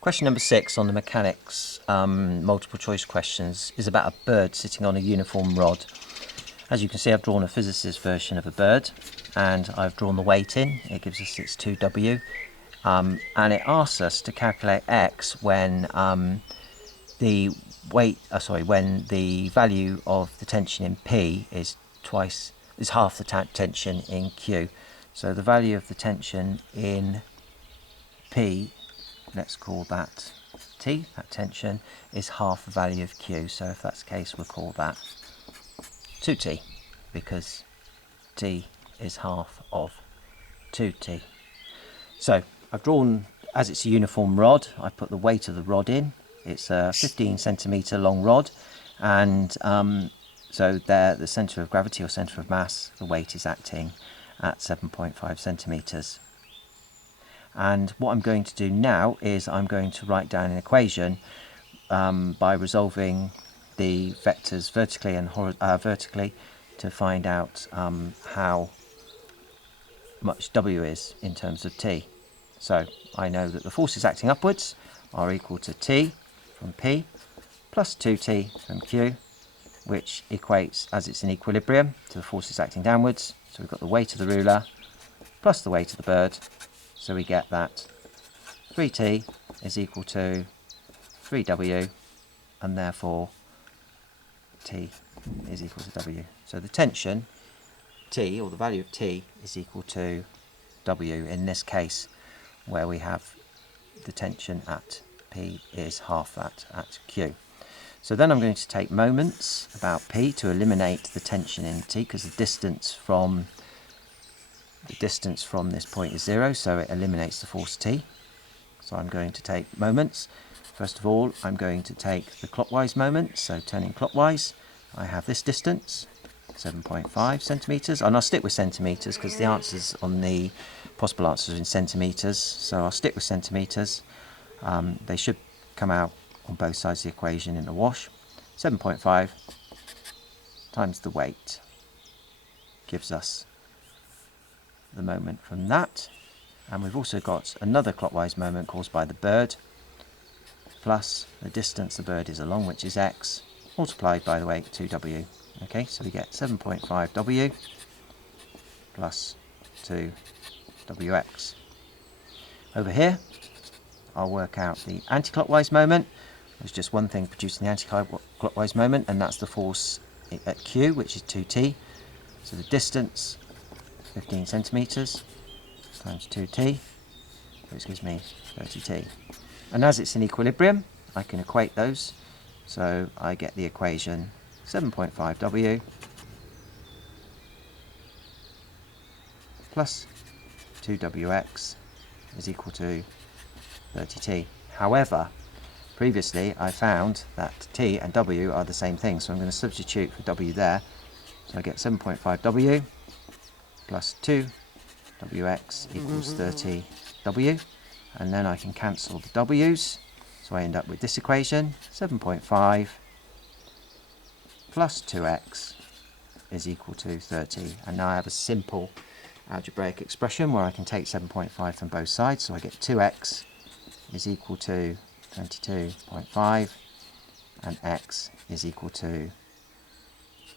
Question number 6 on the mechanics multiple choice questions is about a bird sitting on a uniform rod. As you can see, I've drawn a physicist's version of a bird and I've drawn the weight in. It gives us its 2w and it asks us to calculate x when the when the value of the tension in P is half the tension in Q. So the value of the tension in P, let's call that T, that tension, is half the value of Q. So if that's the case, we'll call that 2T, because T is half of 2T. So I've drawn, as it's a uniform rod, I put the weight of the rod in. It's a 15 centimetre long rod, and so there, the centre of gravity or centre of mass, the weight is acting at 7.5 centimetres. And what I'm going to do now is I'm going to write down an equation by resolving the vectors vertically and vertically to find out how much W is in terms of T. So I know that the forces acting upwards are equal to T from P plus 2T from Q, which equates, as it's in equilibrium, to the forces acting downwards. So we've got the weight of the ruler plus the weight of the bird. So we get that 3T is equal to 3W, and therefore T is equal to W. So the tension T, or the value of T, is equal to W in this case, where we have the tension at P is half that at Q. So then I'm going to take moments about P to eliminate the tension in T, because the distance from this point is 0, so it eliminates the force T. So I'm going to take moments. First of all, I'm going to take the clockwise moment, so turning clockwise, I have this distance, 7.5 centimetres, and I'll stick with centimetres because the answers on the possible answers are in centimetres, so I'll stick with centimetres. They should come out on both sides of the equation in the wash. 7.5 times the weight gives us the moment from that, and we've also got another clockwise moment caused by the bird, plus the distance the bird is along, which is x, multiplied by the weight 2w. Okay, so we get 7.5w plus 2wx. Over here, I'll work out the anti-clockwise moment. There's just one thing producing the anti-clockwise moment, and that's the force at Q, which is 2t. So the distance, 15 centimetres, times 2t, which gives me 30t. And as it's in equilibrium, I can equate those. So I get the equation 7.5w plus 2wx is equal to 30t. However, previously I found that t and w are the same thing, so I'm going to substitute for w there. So I get 7.5w plus 2wx equals 30w, and then I can cancel the w's, so I end up with this equation, 7.5 plus 2x is equal to 30, and now I have a simple algebraic expression where I can take 7.5 from both sides, so I get 2x is equal to 22.5 and x is equal to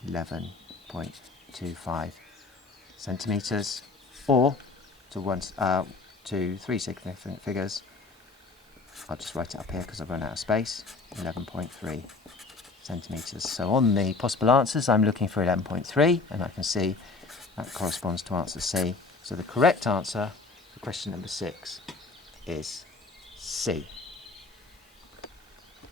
11.25 centimetres, or to three significant figures, I'll just write it up here because I've run out of space, 11.3 centimetres. So on the possible answers I'm looking for 11.3, and I can see that corresponds to answer C. So the correct answer for question number 6 is C.